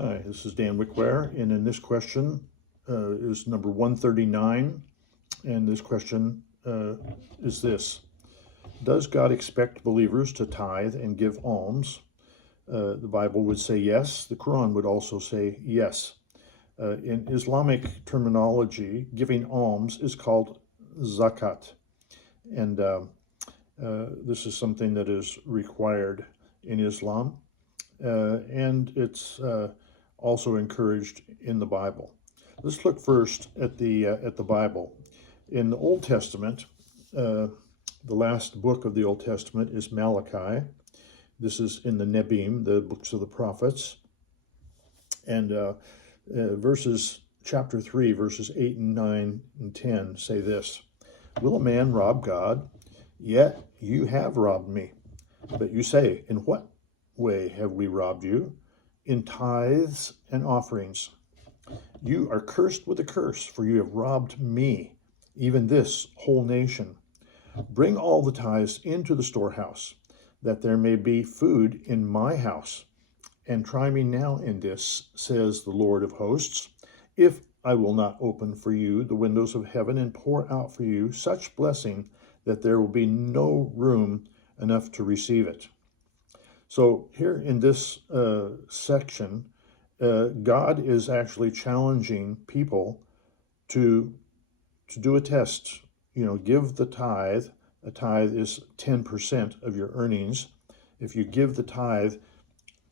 Hi, this is Dan Wickware, and in this question is number 139, and this question is this. Does God expect believers to tithe and give alms? The Bible would say yes. The Qur'an would also say yes. In Islamic terminology, giving alms is called zakat, and this is something that is required in Islam, and it's also encouraged in the Bible. Let's look first at the Bible. In the Old Testament, the last book of the Old Testament is Malachi. This is in the Nebim, the books of the prophets, and chapter 3, verses 8 and 9 and 10 say this: Will a man rob God? Yet you have robbed me. But you say, in what way have we robbed you? In tithes and offerings. You are cursed with a curse, for you have robbed me, even this whole nation. Bring all the tithes into the storehouse, that there may be food in my house. And try me now in this, says the Lord of hosts, if I will not open for you the windows of heaven and pour out for you such blessing that there will be no room enough to receive it. So here in this section, God is actually challenging people to do a test. Give the tithe. A tithe is 10% of your earnings. If you give the tithe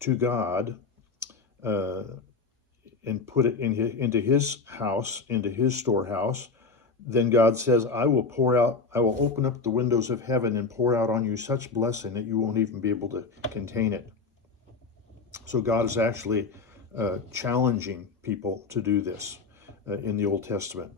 to God and put it into his house, into his storehouse, then God says, I will open up the windows of heaven and pour out on you such blessing that you won't even be able to contain it. So God is actually challenging people to do this in the Old Testament.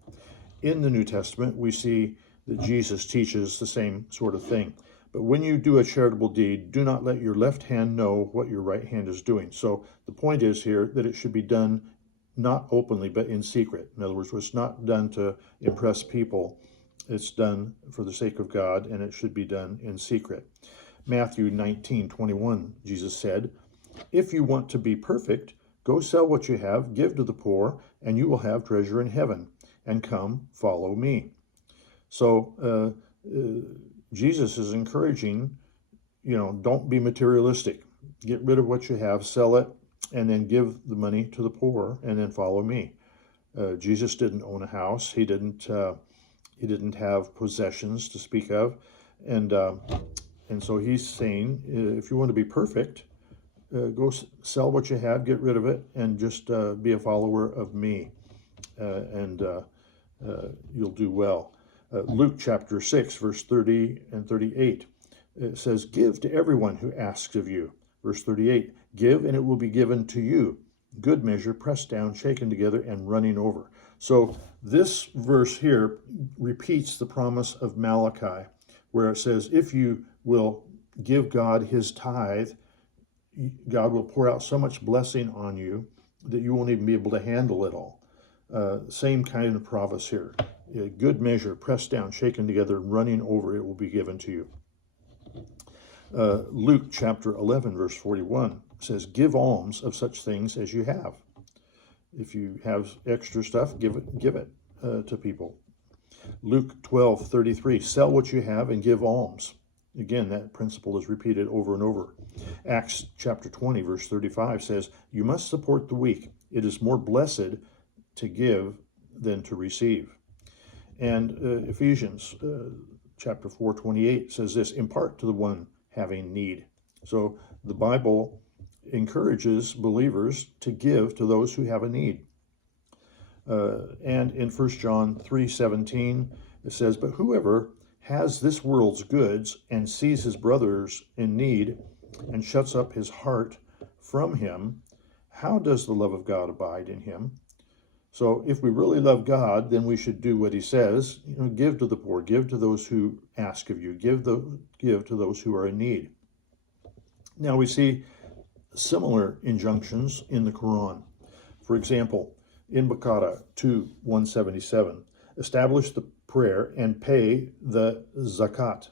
In the New Testament, we see that Jesus teaches the same sort of thing. But when you do a charitable deed, do not let your left hand know what your right hand is doing. So the point is here that it should be done not openly, but in secret. In other words, it's not done to impress people. It's done for the sake of God, and it should be done in secret. Matthew 19:21, Jesus said, if you want to be perfect, go sell what you have, give to the poor, and you will have treasure in heaven, and come, follow me. So Jesus is encouraging, don't be materialistic. Get rid of what you have, sell it, and then give the money to the poor, and then follow me. Jesus didn't own a house. He didn't have possessions to speak of, and so he's saying, if you want to be perfect, go sell what you have, get rid of it, and just be a follower of me, and you'll do well. Luke chapter 6, verse 30 and 38, it says, give to everyone who asks of you. Verse 38, give and it will be given to you. Good measure, pressed down, shaken together, and running over. So this verse here repeats the promise of Malachi, where it says, if you will give God his tithe, God will pour out so much blessing on you that you won't even be able to handle it all. Same kind of promise here. A good measure, pressed down, shaken together, and running over, it will be given to you. Luke chapter 11, verse 41 says, give alms of such things as you have. If you have extra stuff, give it to people. Luke 12:33, sell what you have and give alms. Again, that principle is repeated over and over. Acts chapter 20, verse 35 says, you must support the weak. It is more blessed to give than to receive. And Ephesians chapter 4:28 says this, impart to the one having need. So the Bible encourages believers to give to those who have a need. And in 1 John 3:17, it says, but whoever has this world's goods and sees his brothers in need and shuts up his heart from him, how does the love of God abide in him? So if we really love God, then we should do what he says, give to the poor, give to those who ask of you, give to those who are in need. Now we see similar injunctions in the Qur'an. For example, in Baqarah 2:177, establish the prayer and pay the zakat.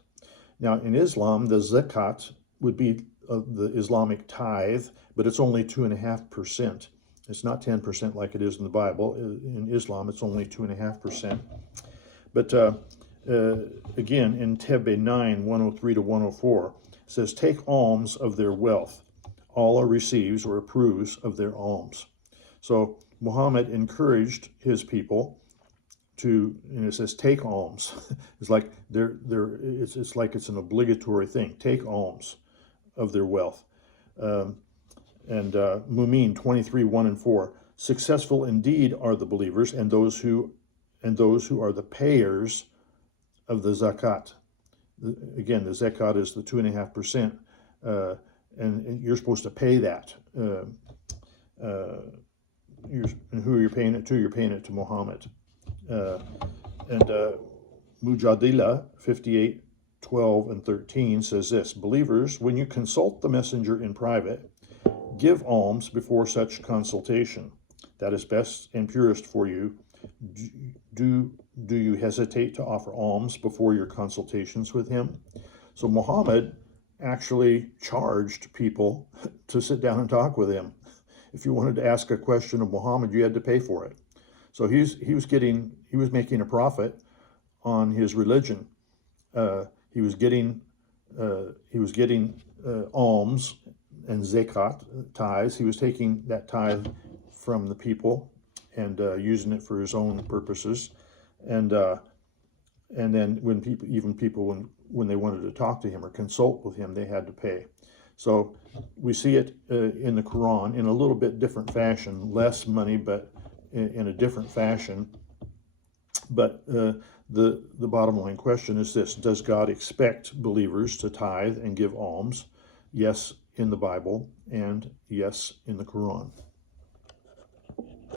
Now in Islam, the zakat would be the Islamic tithe, but it's only 2.5%. It's not 10% like it is in the Bible. In Islam, it's only 2.5%. But again, in Tebbe 9, 103 to 104, it says, take alms of their wealth. Allah receives or approves of their alms. So Muhammad encouraged his people to, and it says, take alms. It's like it's like it's an obligatory thing. Take alms of their wealth. And Mumin 23, 1 and 4. Successful indeed are the believers and those who are the payers of the zakat. Again, the zakat is the 2.5%, and you're supposed to pay that. And who you're paying it to? You're paying it to Muhammad. And Mujadila 58, 12 and 13 says this: believers, when you consult the messenger in private, give alms before such consultation. That is best and purest for you. Do you hesitate to offer alms before your consultations with him? So Muhammad actually charged people to sit down and talk with him. If you wanted to ask a question of Muhammad, you had to pay for it. So he was making a profit on his religion. He was getting alms and Zekat, tithes. He was taking that tithe from the people and using it for his own purposes. And then when people when they wanted to talk to him or consult with him, they had to pay. So we see it in the Qur'an in a little bit different fashion, less money, but in a different fashion. But the bottom line question is this: does God expect believers to tithe and give alms? Yes, in the Bible, and yes, in the Qur'an.